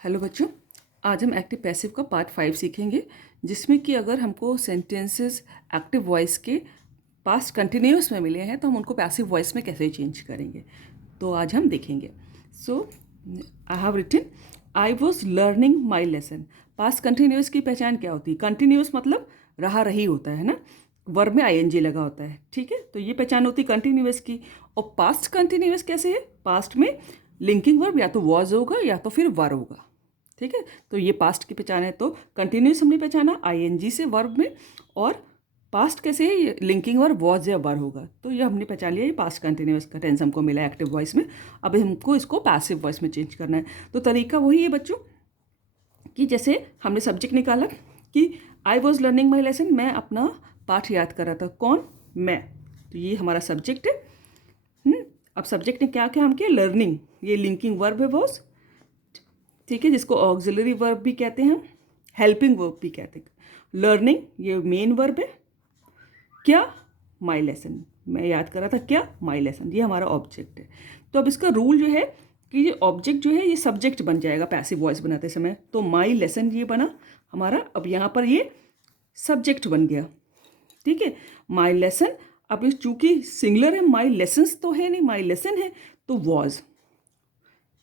Hello बच्चों, आज हम एक्टिव पैसिव का पार्ट 5 सीखेंगे, जिसमें कि अगर हमको सेंटेंसेस एक्टिव वॉइस के पास्ट कंटिन्यूअस में मिले हैं तो हम उनको पैसिव वॉइस में कैसे चेंज करेंगे, तो आज हम देखेंगे। So I have written I was learning my lesson. Past continuous की पहचान क्या होती है? कंटिन्यूअस मतलब रहा रही होता है ना, वर्ब में आईएनजी लगा होता है, ठीक है। तो ये पहचान होती है कंटिन्यूअस की। और पास्ट कंटिन्यूअस कैसे है? पास्ट में लिंकिंग वर्ब या तो वॉज होगा या तो फिर वर होगा, ठीक है। तो ये पास्ट की पहचान है। तो कंटिन्यूस हमने पहचाना आईएनजी से वर्ब में, और पास्ट कैसे है? ये लिंकिंग वर्ब वॉज या वर होगा। तो ये हमने पहचान लिया, ये पास्ट कंटिन्यूस का टेंस हमको मिला एक्टिव वॉइस में। अब हमको इसको पैसिव वॉइस में चेंज करना है। तो तरीका वही है बच्चों कि जैसे हमने सब्जेक्ट निकाला कि आई वॉज लर्निंग माई लेसन, मैं अपना पाठ याद कर रहा था। कौन? मैं। तो ये हमारा सब्जेक्ट है। अब सब्जेक्ट ने क्या क्या हम किया? लर्निंग। ये लिंकिंग वर्ब है वॉज, ठीक है, जिसको ऑक्सिलरी वर्ब भी कहते हैं, हम हेल्पिंग वर्ब भी कहते हैं। लर्निंग ये मेन वर्ब है। क्या? माई लेसन, मैं याद कर रहा था। क्या? माई लेसन, ये हमारा ऑब्जेक्ट है। तो अब इसका रूल जो है कि ये ऑब्जेक्ट जो है ये सब्जेक्ट बन जाएगा पैसिव वॉइस बनाते समय। तो माई लेसन ये बना हमारा। अब यहाँ पर ये सब्जेक्ट बन गया, ठीक है, माई लेसन। अब ये चूंकि सिंगुलर है, माई लेसन्स तो है नहीं, माई लेसन है, तो वॉज,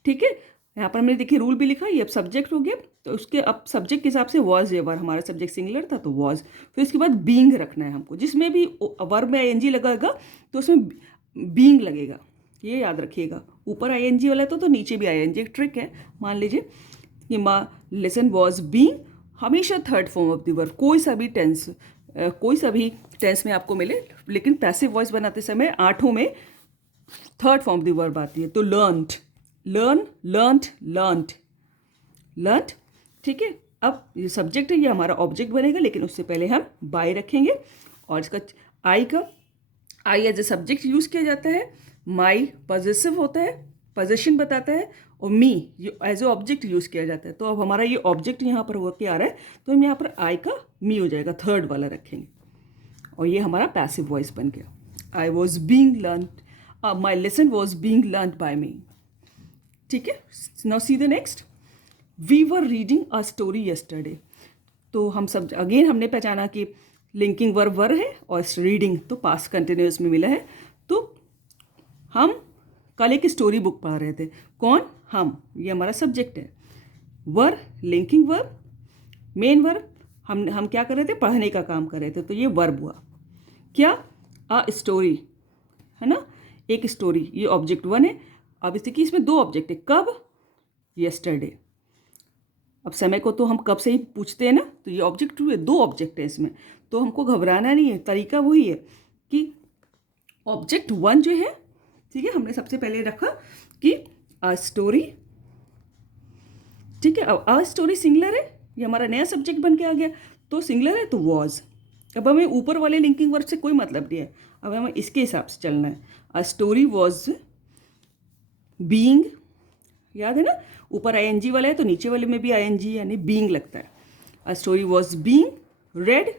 ठीक है। यहाँ पर हमने देखिए रूल भी लिखा, ये अब सब्जेक्ट हो गया। तो उसके अब सब्जेक्ट के हिसाब से वॉज या वर, हमारा सब्जेक्ट सिंगुलर था तो वॉज। फिर उसके बाद बीइंग रखना है हमको, जिसमें भी वर्ब में आईएनजी लगेगा तो उसमें बीइंग लगेगा, ये याद रखिएगा। ऊपर आईएनजी वाला तो नीचे भी आईएनजी। एक ट्रिक है, मान लीजिए कि लेसन वॉज बीइंग, हमेशा third form of the verb, कोई सा भी टेंस में आपको मिले, लेकिन पैसिव वॉइस बनाते समय आठों में थर्ड फॉर्म दी वर्ब आती है। तो learned, learn, learned, learned, learned, ठीक है। अब ये सब्जेक्ट है, ये हमारा ऑब्जेक्ट बनेगा, लेकिन उससे पहले हम बाय रखेंगे। और इसका I as a subject use किया जाता है। माई पॉजेसिव होता है, पोजेशन बताता है। और me as a object use किया जाता है। तो अब हमारा ये ऑब्जेक्ट यहाँ पर होकर आ रहा है, तो हम यहाँ पर आई का मी हो जाएगा, थर्ड वाला रखेंगे, और ये हमारा पैसिव वॉइस बन गया। I was being learn, my lesson was being learn by me, ठीक है। Now see the next, we were reading a story yesterday. तो हम सब अगेन हमने पहचाना कि लिंकिंग वर्ब वर है और रीडिंग तो पास्ट कंटिन्यूअस में मिला है। तो हम कल एक स्टोरी बुक पढ़ रहे थे। कौन? हम, ये हमारा सब्जेक्ट है। वर लिंकिंग वर्ब, मेन वर्ब, हम क्या कर रहे थे? पढ़ने का काम कर रहे थे, तो ये वर्ब हुआ। क्या? अ स्टोरी, है ना, एक स्टोरी, ये ऑब्जेक्ट वन है। अब इससे कि इसमें दो ऑब्जेक्ट है। कब? यस्टरडे। अब समय को तो हम कब से ही पूछते हैं ना, तो ये ऑब्जेक्ट टू है, दो ऑब्जेक्ट है इसमें, तो हमको घबराना नहीं है। तरीका वही है कि ऑब्जेक्ट वन जो है, ठीक है, हमने सबसे पहले रखा कि अ स्टोरी, ठीक है। अब अ स्टोरी सिंगुलर है, ये हमारा नया सब्जेक्ट बन के आ गया, तो सिंगुलर है तो वॉज। अब हमें ऊपर वाले लिंकिंग वर्ब से कोई मतलब नहीं है, अब हमें इसके हिसाब से चलना है। अ स्टोरी वॉज बीइंग, याद है ना, ऊपर आईएनजी वाला है तो नीचे वाले में भी आईएनजी यानी बीइंग लगता है। A story was being red.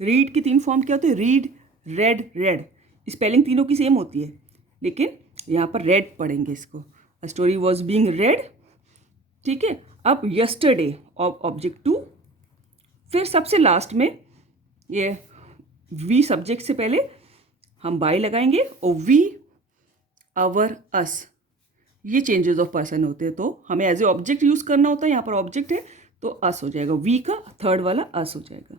Read की तीन फॉर्म क्या होती है? Read, red, red. स्पेलिंग तीनों की सेम होती है, लेकिन यहाँ पर रेड पढ़ेंगे इसको। A story was being red, ठीक है। अब यस्टरडे ऑब्जेक्ट टू, फिर सबसे लास्ट में ये वी सब्जेक्ट से पहले हम बाय लगाएंगे, और वी, अवर, अस, ये चेंजेस ऑफ पर्सन होते हैं, तो हमें एज ए ऑब्जेक्ट यूज करना होता है। यहाँ पर ऑब्जेक्ट है तो अस हो जाएगा, वी का थर्ड वाला अस हो जाएगा,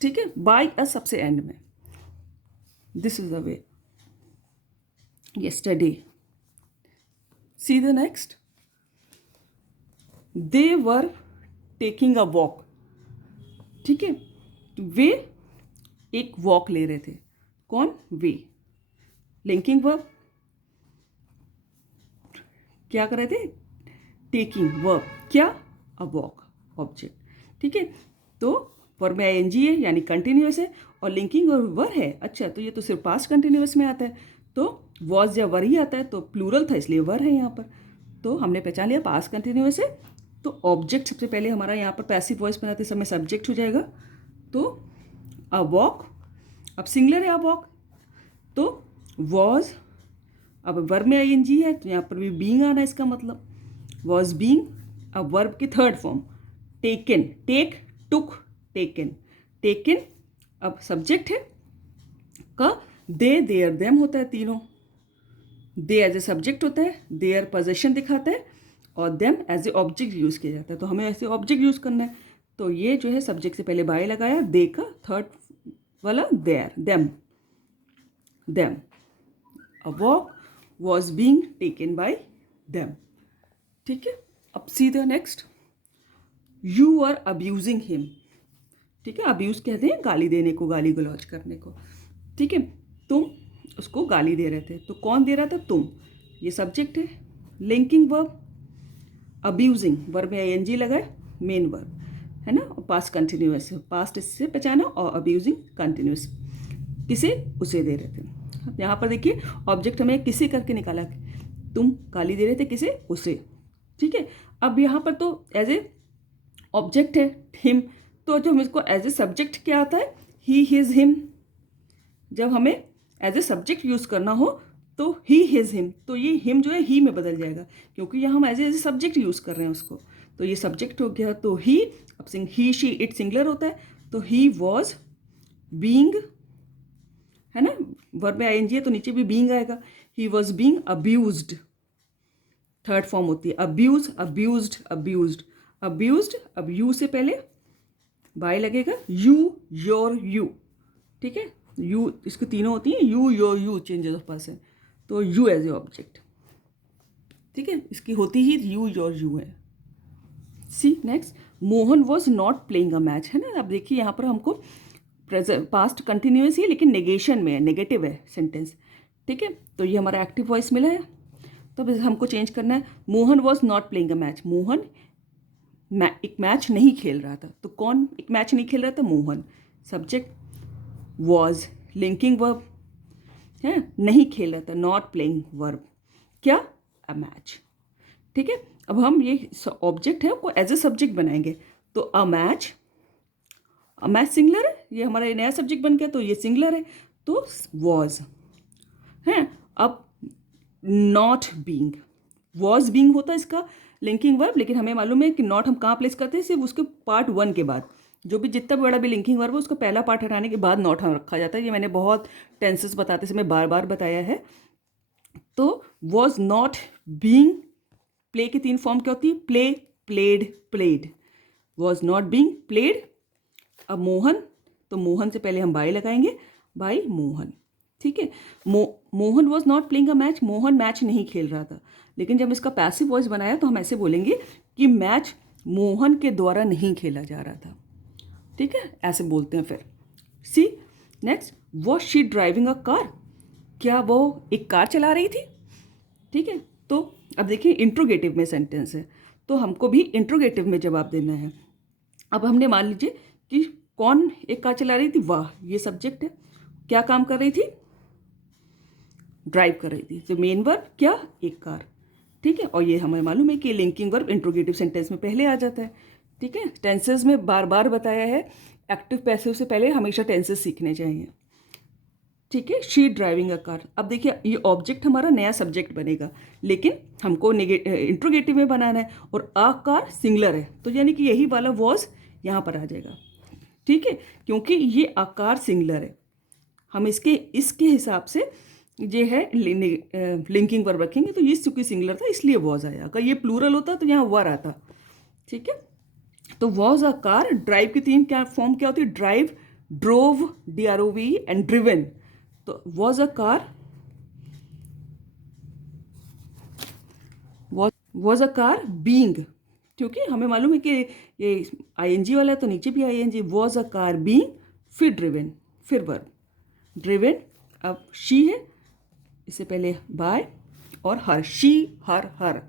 ठीक है। बाय अस सबसे एंड में। This is the way. Yesterday, C the next, they were taking a walk, ठीक है। तो वे एक वॉक ले रहे थे। कौन? वे। लिंकिंग वर्ब, क्या कर रहे थे? टेकिंग वर्ब, क्या? अ वॉक ऑब्जेक्ट, ठीक है। तो वर्ब में आईएनजी है यानी कंटिन्यूअस है, और लिंकिंग और वर है। अच्छा, तो ये तो सिर्फ पास्ट कंटिन्यूअस में आता है, तो वॉज या वर ही आता है, तो प्लूरल था इसलिए वर है यहाँ पर। तो हमने पहचान लिया पास्ट कंटिन्यूअस है, तो ऑब्जेक्ट सबसे पहले हमारा यहाँ पर पैसिव वॉइस बनाते समय सब्जेक्ट हो जाएगा। तो अ वॉक, अब सिंगुलर है अ वॉक, तो वॉज, अब वर्ब में आईएनजी है तो यहाँ पर भी बीइंग आना है, इसका मतलब वॉज बीइंग, अब वर्ब की थर्ड फॉर्म टेकन, टेक, टुक, टेकन, टेकन। अब सब्जेक्ट है का दे, देयर, देम होता है तीनों। दे एज ए सब्जेक्ट होता है, देयर पोजेशन दिखाता है, और them as a object use किया जाता है। तो हमें ऐसे ऑब्जेक्ट यूज़ करना है। तो ये जो है सब्जेक्ट से पहले बाय लगाया, दे का थर्ड वाला their, them, them. A walk was being taken by them. ठीक है, अब see the next. You are abusing him. ठीक है, अब्यूज कहते हैं गाली देने को, गाली गलौज करने को। ठीक है, तुम उसको गाली दे रहे थे, तो कौन दे रहा था? तुम। ये सब्जेक्ट है। लिंकिंग वर्ब अब्यूजिंग, वर्ब में आईएनजी लगाए, मेन वर्ब है ना, और पास्ट कंटिन्यूअस है, पास्ट इससे पहचाना, और अब्यूजिंग कंटिन्यूअस। किसे? उसे दे रहे थे। यहाँ पर देखिए ऑब्जेक्ट हमें किसे करके निकाला, तुम गाली दे रहे थे किसे? उसे। ठीक है, अब यहाँ पर तो एज ए ऑब्जेक्ट है हिम, तो जो हम इसको एज ए सब्जेक्ट क्या आता है? ही, हिज, हिम। जब हमें एज ए सब्जेक्ट यूज़ करना हो तो ही, हिज, हिम, तो ये हिम जो है ही में बदल जाएगा, क्योंकि यहाँ हम एज ए सब्जेक्ट यूज़ कर रहे हैं उसको। तो ये सब्जेक्ट हो गया, तो ही। अब ही, शी, इट सिंगुलर होता है, तो ही वॉज बीइंग, है ना, वर्ब में आईएनजी है तो नीचे भी बीइंग आएगा। He was being abused, third form होती है अब्यूज, अब्यूज्ड, अब्यूज्ड, अब्यूज्ड। अब यू से पहले बाय लगेगा, यू, योर, यू। ठीक है, यू इसकी तीनों होती हैं, you, your, you, changes of person, तो यू एज ए ऑब्जेक्ट। ठीक है, इसकी होती ही यू, योर, यू है। See next, Mohan was not playing a match, है ना। अब देखिए यहाँ पर हमको प्रेजेंट पास्ट कंटिन्यूस ही लेकिन नेगेशन में है, नेगेटिव है सेंटेंस। ठीक है, तो ये हमारा एक्टिव वॉइस मिला है, तो अब हमको चेंज करना है। Mohan was not playing a match, Mohan एक मैच नहीं खेल रहा था, तो कौन एक मैच नहीं खेल रहा था? Mohan. Subject was, linking verb है, नहीं खेल रहा था, नॉट प्लेइंग वर्ब, क्या? A match. ठीक है, अब हम ये ऑब्जेक्ट है उसको एज ए सब्जेक्ट बनाएंगे, तो a match, a match singular है, ये हमारा नया सब्जेक्ट बन गया, तो ये सिंगुलर है, तो वॉज है। अब नॉट बीइंग, वॉज बीइंग होता है इसका लिंकिंग वर्ब, लेकिन हमें मालूम है कि नॉट हम कहाँ प्लेस करते हैं? सिर्फ उसके पार्ट वन के बाद, जो भी जितना बड़ा भी लिंकिंग वर्ब है उसका पहला पार्ट हटाने के बाद नॉट हम रखा जाता है। ये मैंने बहुत टेंसेस बताते समय बार बार बताया है। तो वॉज नॉट बीइंग, प्ले की तीन फॉर्म क्या होती है? Play, played, played. Was not being played. अब मोहन, तो मोहन से पहले हम बाय लगाएंगे, बाय मोहन। ठीक है, Mohan was not playing a match, Mohan match नहीं खेल रहा था। लेकिन जब इसका पैसिव वॉइस बनाया तो हम ऐसे बोलेंगे कि मैच मोहन के द्वारा नहीं खेला जा रहा था। ठीक है, ऐसे बोलते हैं। फिर see next, was she driving a car, क्या वो एक कार चला रही थी? ठीक है, तो अब देखिए इंट्रोगेटिव में सेंटेंस है, तो हमको भी इंट्रोगेटिव में जवाब देना है। अब हमने मान लीजिए कि कौन एक कार चला रही थी? वाह, ये सब्जेक्ट है, क्या काम कर रही थी? ड्राइव कर रही थी, तो मेन वर्ब क्या? एक कार। ठीक है, और ये हमें मालूम है कि लिंकिंग वर्ब इंट्रोगेटिव सेंटेंस में पहले आ जाता है। ठीक है, टेंसेस में बार बार बताया है, एक्टिव पैसिव से पहले हमेशा टेंसेस सीखने चाहिए। ठीक है, शी ड्राइविंग अ कार। अब देखिए ये ऑब्जेक्ट हमारा नया सब्जेक्ट बनेगा, लेकिन हमको इंट्रोगेटिव में बनाना है, और अ कार सिंगुलर है, तो यानी कि यही वाला वॉज यहाँ पर आ जाएगा। ठीक है, क्योंकि ये आकार सिंगुलर है, हम इसके हिसाब से ये है लिंकिंग वर्ब रखेंगे, तो ये चूंकि सिंगुलर था इसलिए वॉज आया। अगर ये प्लूरल होता तो यहाँ वर आता। ठीक है, तो वॉज अ कार। ड्राइव की तीन क्या फॉर्म क्या होती है? Drive, drove, DROV, and driven. तो was a car, was a car being, क्योंकि हमें मालूम है कि ये ING वाला है तो नीचे भी ING। Was a car being, फिर ड्रिवन, फिर वर्ब ड्रिवन। अब शी है, इससे पहले बाय, और हर, शी, हर।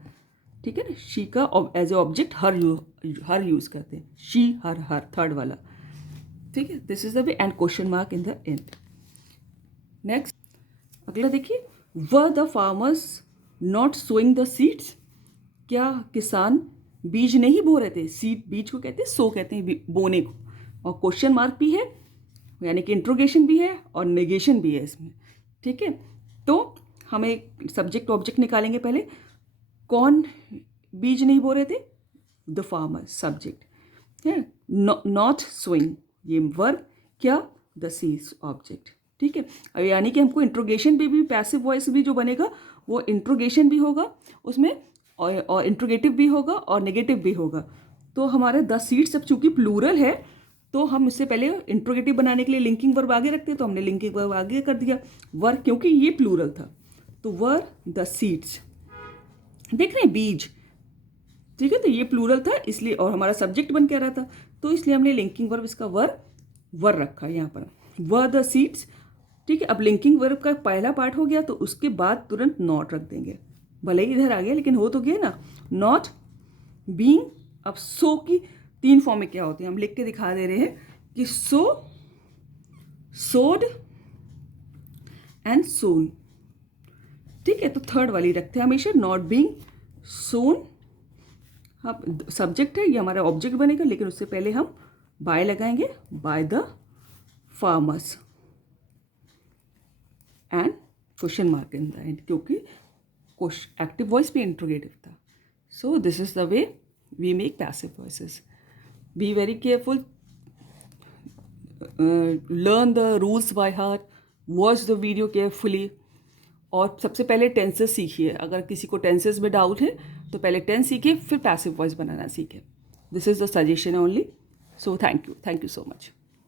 ठीक है ना, शी का as a object her use करते हैं, शी, हर, थर्ड वाला। ठीक है, this is the way, and question mark in the end. Next, अगला देखिए, were the farmers not sowing the seeds, क्या किसान बीज नहीं बो रहे थे? सीड, बीज को कहते हैं, सो कहते हैं बोने को, और क्वेश्चन मार्क भी है, यानी कि इंट्रोगेशन भी है और नेगेशन भी है इसमें। ठीक है, तो हमें सब्जेक्ट ऑब्जेक्ट निकालेंगे पहले। कौन बीज नहीं बो रहे थे? द फार्मर सब्जेक्ट है, नॉट सोइंग ये वर्ब, क्या, द सीड्स ऑब्जेक्ट। ठीक है, अब यानी कि हमको इंट्रोगेशन पे भी पैसिव वॉइस भी जो बनेगा वो इंट्रोगेशन भी होगा उसमें, और इंट्रोगेटिव भी होगा और नेगेटिव भी होगा। तो हमारे द सीड्स अब चूंकि प्लूरल है तो हम इससे पहले इंट्रोगेटिव बनाने के लिए लिंकिंग वर्ब आगे रखते हैं, तो हमने लिंकिंग वर्ब आगे कर दिया वर, क्योंकि ये प्लूरल था तो वर द सीड्स। देख रहे हैं बीज, ठीक है, तो ये प्लूरल था इसलिए, और हमारा सब्जेक्ट बन के आ रहा था तो इसलिए हमने लिंकिंग वर्ब इसका वर रखा यहाँ पर, वर द सीड्स। ठीक है, अब लिंकिंग वर्ब का पहला पार्ट हो गया तो उसके बाद तुरंत नॉट रख देंगे, भले ही इधर आ गया लेकिन हो तो गया ना, नॉट बीइंग। अब सो की 3 फॉर्म में क्या होती है हम लिख के दिखा दे रहे हैं कि सो, सोड एंड सोन। ठीक है, तो थर्ड वाली रखते हैं हमेशा, नॉट बीइंग सोन। अब सब्जेक्ट है ये हमारा ऑब्जेक्ट बनेगा, लेकिन उससे पहले हम बाय लगाएंगे, by the farmers and question mark in the end, क्योंकि एक्टिव वॉइस भी इंट्रोगेटिव था। So this is the way we make passive voices. Be very careful, learn the rules by heart, watch the video carefully, और सबसे पहले tenses सीखिए। अगर किसी को टेंसेस में डाउट है तो पहले टेंस सीखिए फिर पैसिव वॉइस बनाना सीखिए। This is the suggestion only. So thank you so much.